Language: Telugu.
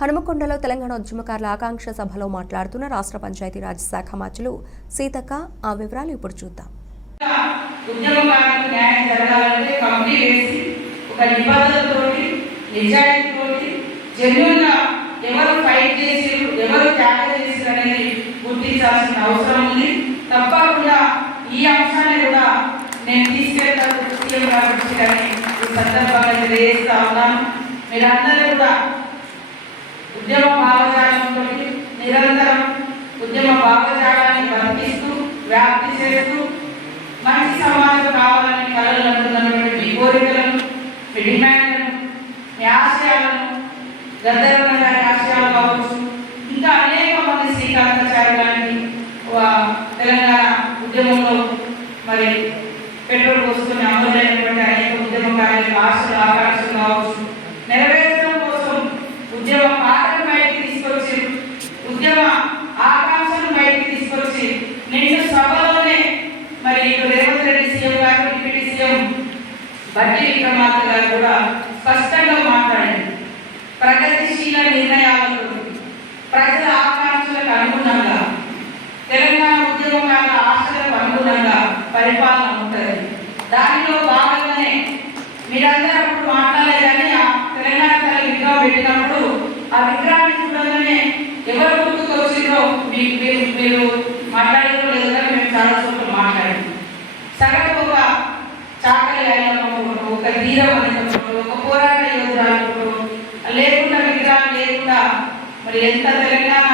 హనుమకొండలో తెలంగాణ ఉద్యమకారుల ఆకాంక్ష సభలో మాట్లాడుతున్న రాష్ట్ర పంచాయతీరాజ్ శాఖ మంత్రులు సీతక్క ఆ వివరాలు ఇప్పుడు చూద్దాం. ఎవరు ఫైట్ చేసి ఎవరు త్యాగం చేసి అనేది గుర్తించాల్సిన అవసరం ఉంది. తప్పకుండా ఈ అంశాన్ని కూడా నేను తీసుకెళ్తాను ఈ సందర్భంగా తెలియజేస్తా ఉన్నాను. మీరందరూ ఉద్యమ భావజాలంతో నిరంతరం ఉద్యమ భావజాలాన్ని బంధిస్తూ వ్యాప్తి చేస్తూ మంచి సమాజం కావాలని కలలు అంటున్నటువంటి మీ కోరికలను మీ డిమాండ్లను మీ ఆశయాలను గద్దరన్న గారి ఆశయాలు కావచ్చు ఇంకా అనేక మంది శ్రీకాంతాచార్య గారిని తెలంగాణ ఉద్యమంలో మరి పెట్రోల్ పోసుకుని అమలైనటువంటి అనేక ఉద్యమకారుల ఆశలు ఆకాంక్షలు కావచ్చు. బట్టి విక్రమార్క గారు కూడా స్పష్టంగా మాట్లాడింది ప్రగతిశీల నిర్ణయాలతో ప్రజల ఆకాంక్షలకు అనుగుణంగా తెలంగాణ ఉద్యమకారుల ఆశలకు అనుగుణంగా పరిపాలన ఉంటుంది. దానిలో భాగంగానే మీరందరూ అప్పుడు మాట్లాడలేదని ఆ తెలంగాణ తల్లి విగ్రహం పెట్టినప్పుడు ఆ విగ్రహాన్ని చూడగానే ఎవరు గుర్తుకు వచ్చిందో మీకు మీరు మీరు మాట్లాడారో లేదో మేము చాలా చోట్ల మాట్లాడాము. సగటు ఒక చాకలి అయిన ఫోటో ఒక ధీరం అనే ఒక పోరాట యోధురాల ఫోటో లేకుండా విగ్రహం లేకుండా మరి ఎంత తెలంగాణ